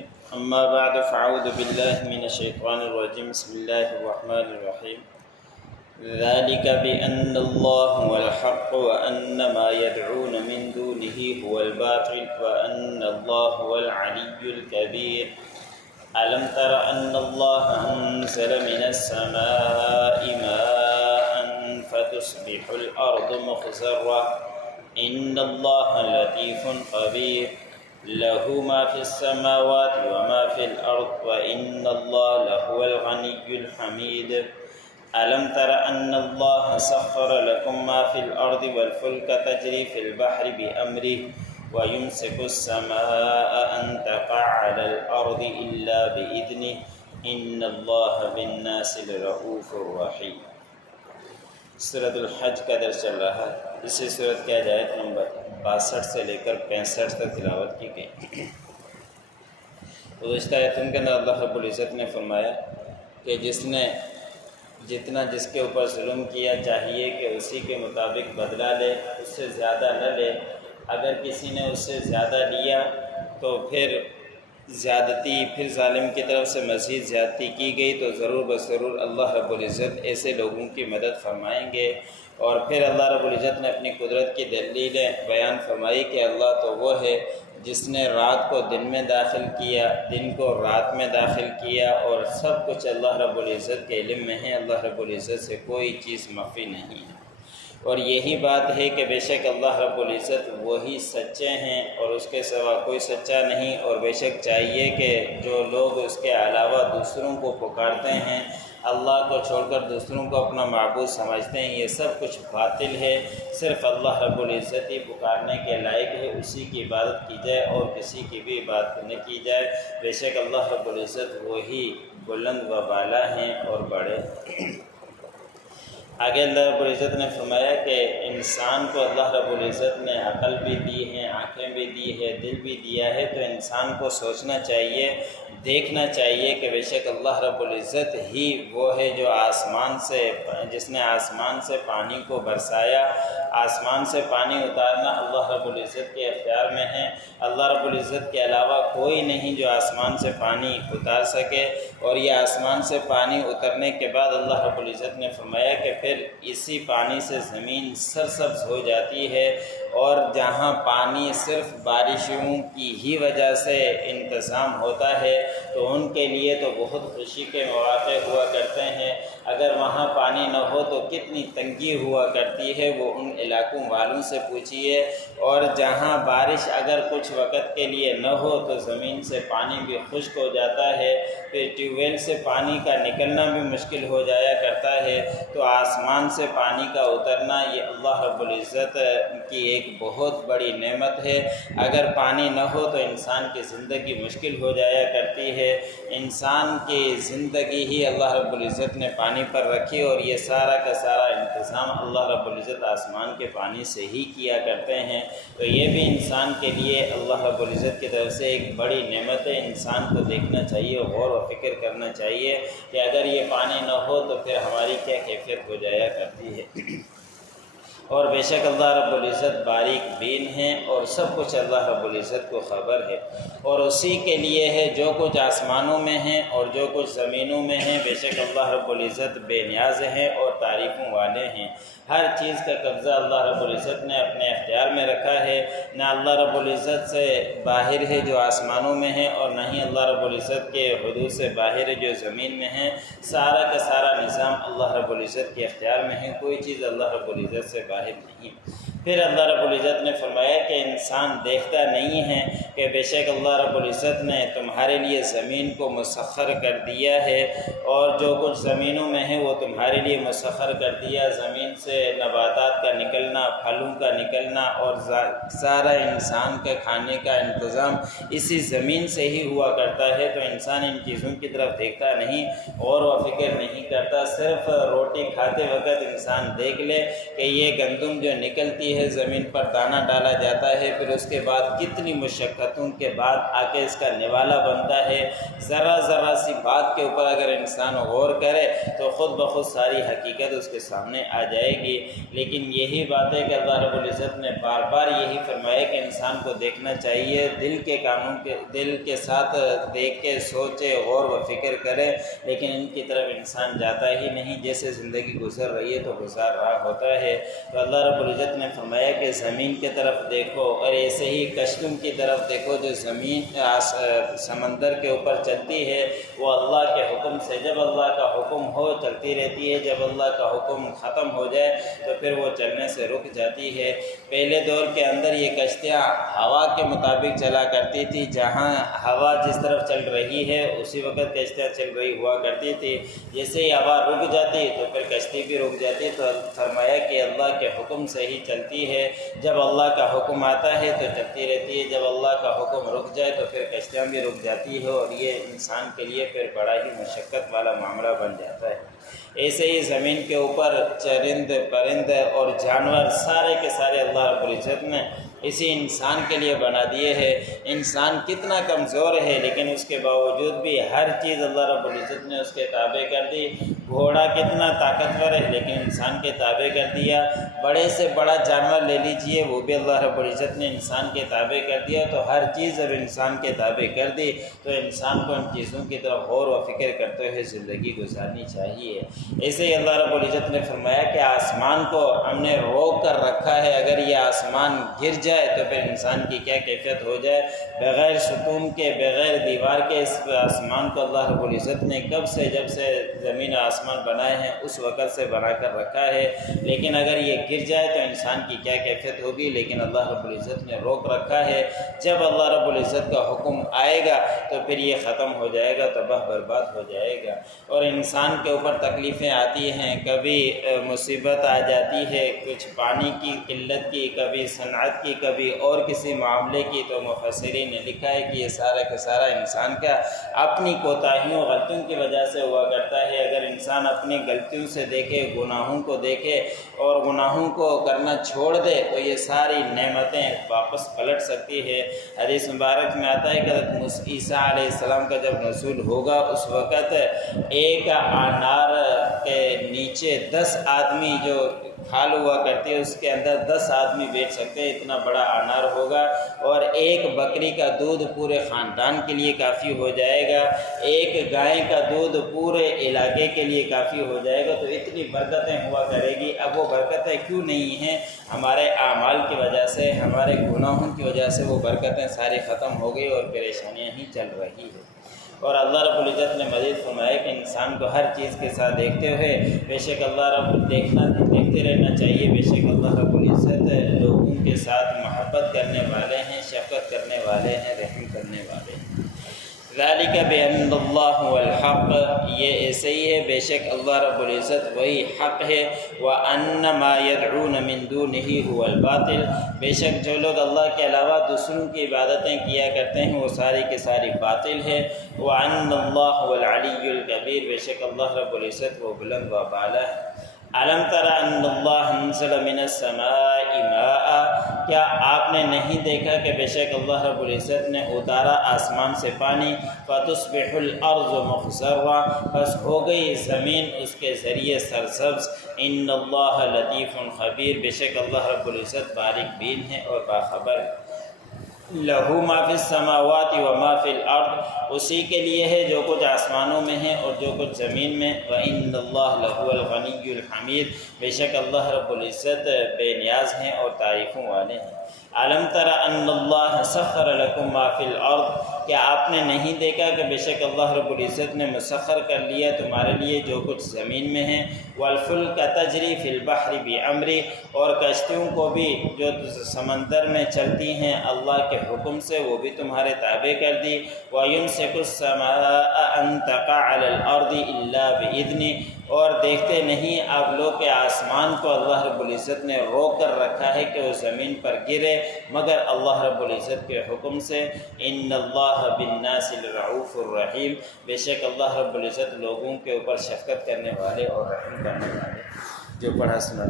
الرجيم أما بعد فأعوذ بالله من الشيطان الرجيم بسم الله الرحمن الرحيم ذلك بأن الله هو الحق وأن ما يدعون من دونه هو الباطل وأن الله هو العلي الكبير ألم تر أن الله أنزل من السماء ماء فتصبح الأرض مخضرة إن الله لطيف خبير له ما في السماوات وما في الأرض وإن الله لهو الغني الحميد ألم تر أن الله سخر لكم ما في الأرض والفلك تجري في البحر بأمره ويمسك السماء أن تقع على الأرض إلا بإذنه إن الله بالناس لرؤوف رحيم۔ سورۃ الحج کا درس چل رہا ہے۔ اسی سورت کی آیت نمبر 62 سے لے کر 65 تک تلاوت کی گئی۔ گزشتہ آیتوں کے اندر اللہ رب العزت نے فرمایا کہ جس نے جتنا جس کے اوپر ظلم کیا چاہیے کہ اسی کے مطابق بدلہ لے، اس سے زیادہ نہ لے۔ اگر کسی نے اس سے زیادہ لیا تو پھر ظالم کی طرف سے مزید زیادتی کی گئی تو ضرور بضرور اللہ رب العزت ایسے لوگوں کی مدد فرمائیں گے۔ اور پھر اللہ رب العزت نے اپنی قدرت کی دلیلیں بیان فرمائی کہ اللہ تو وہ ہے جس نے رات کو دن میں داخل کیا، دن کو رات میں داخل کیا، اور سب کچھ اللہ رب العزت کے علم میں ہے۔ اللہ رب العزت سے کوئی چیز مخفی نہیں ہے۔ اور یہی بات ہے کہ بے شک اللہ رب العزت وہی سچے ہیں اور اس کے سوا کوئی سچا نہیں، اور بے شک چاہیے کہ جو لوگ اس کے علاوہ دوسروں کو پکارتے ہیں، اللہ کو چھوڑ کر دوسروں کو اپنا معبود سمجھتے ہیں، یہ سب کچھ باطل ہے۔ صرف اللہ رب العزت ہی پکارنے کے لائق ہے، اسی کی عبادت کی جائے اور کسی کی بھی عبادت نہ کی جائے۔ بے شک اللہ رب العزت وہی بلند و بالا ہیں اور بڑے ہیں۔ آگے اللہ رب العزت نے فرمایا کہ انسان کو اللہ رب العزت نے عقل بھی دی ہے، آنکھیں بھی دی ہے، دل بھی دیا ہے، تو انسان کو سوچنا چاہیے، دیکھنا چاہیے کہ بے شک اللہ رب العزت ہی وہ ہے جو جس نے آسمان سے پانی کو برسایا۔ آسمان سے پانی اتارنا اللہ رب العزت کے اختیار میں ہے۔ اللہ رب العزت کے علاوہ کوئی نہیں جو آسمان سے پانی اتار سکے، اور یہ آسمان سے پانی اترنے کے بعد اللہ رب العزت نے فرمایا کہ پھر اسی پانی سے زمین سرسبز ہو جاتی ہے، اور جہاں پانی صرف بارشوں کی ہی وجہ سے انتظام ہوتا ہے تو ان کے لیے تو بہت خوشی کے مواقع ہوا کرتے ہیں۔ اگر وہاں پانی نہ ہو تو کتنی تنگی ہوا کرتی ہے، وہ ان علاقوں والوں سے پوچھیے۔ اور جہاں بارش اگر کچھ وقت کے لیے نہ ہو تو زمین سے پانی بھی خشک ہو جاتا ہے، پھر ٹیوب ویل سے پانی کا نکلنا بھی مشکل ہو جایا کرتا ہے۔ تو آسمان سے پانی کا اترنا یہ اللہ رب العزت کی ایک بہت بڑی نعمت ہے۔ اگر پانی نہ ہو تو انسان کی زندگی مشکل ہو جایا کرتی ہے۔ انسان کی زندگی ہی اللہ رب العزت نے پانی پر رکھی، اور یہ سارا کا سارا انتظام اللہ رب العزت آسمان کے پانی سے ہی کیا کرتے ہیں۔ تو یہ بھی انسان کے لیے اللہ رب العزت کی طرف سے ایک بڑی نعمت ہے۔ انسان کو دیکھنا چاہیے، غور و فکر کرنا چاہیے کہ اگر یہ پانی نہ ہو تو پھر ہماری کیا کیفیت ہو جایا کرتی ہے۔ اور بے شک اللہ رب العزت باریک بین ہیں، اور سب کچھ اللہ رب العزت کو خبر ہے، اور اسی کے لیے ہے جو کچھ آسمانوں میں ہیں اور جو کچھ زمینوں میں ہیں۔ بے شک اللہ رب العزت بے نیاز ہیں اور تعریفوں والے ہیں۔ ہر چیز کا قبضہ اللہ رب العزت نے اپنے اختیار میں رکھا ہے۔ نہ اللہ رب العزت سے باہر ہے جو آسمانوں میں ہیں، اور نہ ہی اللہ رب العزت کے حدود سے باہر ہے جو زمین میں ہیں۔ سارا کا سارا نظام اللہ رب العزت کے اختیار میں ہے، کوئی چیز اللہ رب العزت سے باہر نہیں۔ پھر اللہ رب العزت نے فرمایا کہ انسان دیکھتا نہیں ہے کہ بے شک اللہ رب العزت نے تمہارے لیے زمین کو مسخر کر دیا ہے، اور جو کچھ زمینوں میں ہے وہ تمہارے لیے مسخر کر دیا۔ زمین سے نباتات کا نکلنا، پھلوں کا نکلنا، اور سارا انسان کے کھانے کا انتظام اسی زمین سے ہی ہوا کرتا ہے۔ تو انسان ان چیزوں کی طرف دیکھتا نہیں، غور و فکر نہیں کرتا۔ صرف روٹی کھاتے وقت انسان دیکھ لے کہ یہ گندم جو نکلتی ہے زمین پر دانہ ڈالا جاتا ہے، پھر اس کے بعد کتنی مشقتوں کے بعد آ کے اس کا نوالا بنتا ہے۔ ذرا سی بات کے اوپر اگر انسان غور کرے تو خود بخود ساری حقیقت اس کے سامنے آ جائے گی۔ لیکن یہی بات ہے کہ اللہ رب العزت نے بار بار یہی فرمایا کہ انسان کو دیکھنا چاہیے، دل کے ساتھ دیکھ کے سوچے، غور و فکر کرے، لیکن ان کی طرف انسان جاتا ہی نہیں، جیسے زندگی گزر رہی ہے تو گزار رہا ہوتا ہے۔ تو اللہ رب العزت نے فرمایا کہ زمین کی طرف دیکھو، اور ایسے ہی کشتیوں کی طرف دیکھو جو زمین سمندر کے اوپر چلتی ہے، وہ اللہ کے حکم سے، جب اللہ کا حکم ہو چلتی رہتی ہے، جب اللہ کا حکم ختم ہو جائے تو پھر وہ چلنے سے رک جاتی ہے۔ پہلے دور کے اندر یہ کشتیاں ہوا کے مطابق چلا کرتی تھی، جہاں ہوا جس طرف چل رہی ہے اسی وقت کشتیاں چل رہی ہوا کرتی تھی، جیسے ہی ہوا رک جاتی تو پھر کشتی بھی رک جاتی۔ تو فرمایا کہ اللہ کے حکم سے ہی چلتی ہے، جب اللہ کا حکم آتا ہے تو چلتی رہتی ہے، جب اللہ کا حکم رک جائے تو پھر کشتیاں بھی رک جاتی ہے، اور یہ انسان کے لیے پھر بڑا ہی مشقت والا معاملہ بن جاتا ہے۔ ایسے ہی زمین کے اوپر چرند پرند اور جانور سارے کے سارے اللہ رب العزت نے اسی انسان کے لیے بنا دیے ہیں۔ انسان کتنا کمزور ہے، لیکن اس کے باوجود بھی ہر چیز اللہ رب العزت نے اس کے تابع کر دی۔ گھوڑا کتنا طاقتور ہے، لیکن انسان کے تابع کر دیا۔ بڑے سے بڑا جانور لے لیجئے، وہ بھی اللہ رب العزت نے انسان کے تابع کر دیا۔ تو ہر چیز جب انسان کے تابع کر دی تو انسان کو ان چیزوں کی طرف غور و فکر کرتے ہوئے زندگی گزارنی چاہیے۔ ایسے ہی اللہ رب العزت نے فرمایا کہ آسمان کو ہم نے روک کر رکھا ہے، اگر یہ آسمان گر جائے تو پھر انسان کی کیا کیفیت ہو جائے۔ بغیر ستون کے، بغیر دیوار کے اس آسمان کو اللہ رب العزت نے کب سے، جب سے زمین آسمان بنائے ہیں اس وقت سے بنا کر رکھا ہے، لیکن اگر یہ گر جائے تو انسان کی کیا کیفیت ہوگی۔ لیکن اللہ رب العزت نے روک رکھا ہے، جب اللہ رب العزت کا حکم آئے گا تو پھر یہ ختم ہو جائے گا، تباہ برباد ہو جائے گا۔ اور انسان کے اوپر تکلیفیں آتی ہیں، کبھی مصیبت آ جاتی ہے، کچھ پانی کی قلت کی، کبھی صنعت کی، کبھی اور کسی معاملے کی، تو مفسرین نے لکھا ہے کہ یہ سارا کا سارا انسان کا اپنی کوتاہیوں غلطیوں کی وجہ سے ہوا کرتا ہے۔ اگر انسان اپنی غلطیوں سے دیکھے، گناہوں کو دیکھے اور گناہوں کو کرنا چھوڑ دے تو یہ ساری نعمتیں واپس پلٹ سکتی ہے۔ حدیث مبارک میں آتا ہے کہ حضرت عیسیٰ علیہ السلام کا جب نزول ہوگا اس وقت ایک انار کے نیچے 10 آدمی جو کھال ہوا کرتی ہے اس کے اندر 10 آدمی بیٹھ سکتے ہیں، اتنا بڑا انار ہوگا، اور ایک بکری کا دودھ پورے خاندان کے لیے کافی ہو جائے گا، ایک گائے کا دودھ پورے علاقے کے لیے کافی ہو جائے گا۔ تو اتنی برکتیں ہوا کرے گی۔ اب وہ برکتیں کیوں نہیں ہیں؟ ہمارے اعمال کی وجہ سے، ہمارے گناہوں کی وجہ سے وہ برکتیں ساری ختم ہو گئی اور پریشانیاں ہی چل رہی ہیں۔ اور اللہ رب العزت نے مزید فرمایا کہ انسان کو ہر چیز کے ساتھ دیکھتے ہوئے، بے شک اللہ رب دیکھتے رہنا چاہیے، بے شک اللہ رب العزت لوگوں کے ساتھ محبت کرنے والے ہیں، شفقت کرنے والے ہیں، رحم کرنے والے ہیں۔ ذالک بأن اللہ هو الحق، یہ ایسے ہی ہے، بے شک اللہ رب العزت وہی حق ہے، وَأَنَّ مَا يَدْعُونَ مِن دُونِهِ هُوَ الْبَاطِلُ، بے شک جو لوگ اللہ کے علاوہ دوسروں کی عبادتیں کیا کرتے ہیں وہ ساری کی ساری باطل ہے۔ وَأَنَّ اللَّهَ هُوَ الْعَلِيُّ الْكَبِيرُ، بے شک اللہ رب العزت وہ بلند و بالا ہے۔ أَلَمْ تَرَ أَنَّ اللَّهَ أَنزَلَ مِنَ السَّمَاءِ مَاءً، کیا آپ نے نہیں دیکھا کہ بے شک اللہ رب العزت نے اتارا آسمان سے پانی، فَتُصْبِحُ الْأَرْضُ مُخْضَرًّا، بس ہو گئی زمین اس کے ذریعے سرسبز۔ إِنَّ اللَّهَ لَطِيفٌ خَبِيرٌ، بے شک اللہ رب العزت باریک بین ہے اور باخبر ہے۔ لَهُ مَا فِي السَّمَاوَاتِ وَمَا فِي الْأَرْضِ، اسی کے لیے ہے جو کچھ آسمانوں میں ہے اور جو کچھ زمین میں۔ وَإِنَّ اللَّهَ لَهُوَ الْغَنِيُّ الْحَمِيدُ، بے شک اللہ رب العزت بے نیاز ہیں اور تعریفوں والے ہیں۔ أَلَمْ تَرَ أَنَّ اللَّهَ سَخَّرَ لَكُم مَّا فِي الْأَرْضِ، کیا آپ نے نہیں دیکھا کہ بے شک اللہ رب العزت نے مسخر کر لیا تمہارے لیے جو کچھ زمین میں ہے۔ وَالْفُلْكَ تَجْرِي فِي الْبَحْرِ بِأَمْرِهِ، اور کشتیوں کو بھی جو سمندر میں چلتی ہیں اللہ کے حکم سے وہ بھی تمہارے تابع کر دی۔ وَيُمْسِكُ السَّمَاءَ أَن تَقَعَ عَلَى الْأَرْضِ إِلَّا بِإِذْنِهِ، اور دیکھتے نہیں آپ لوگ کہ آسمان کو اللہ رب العزت نے روک کر رکھا ہے کہ وہ زمین پر گرے مگر اللہ رب العزت کے حکم سے۔ ان اللہ بالناس لرؤوف الرحیم، بے شک اللہ رب العزت لوگوں کے اوپر شفقت کرنے والے اور رحم کرنے والے۔ جو پڑھا سنا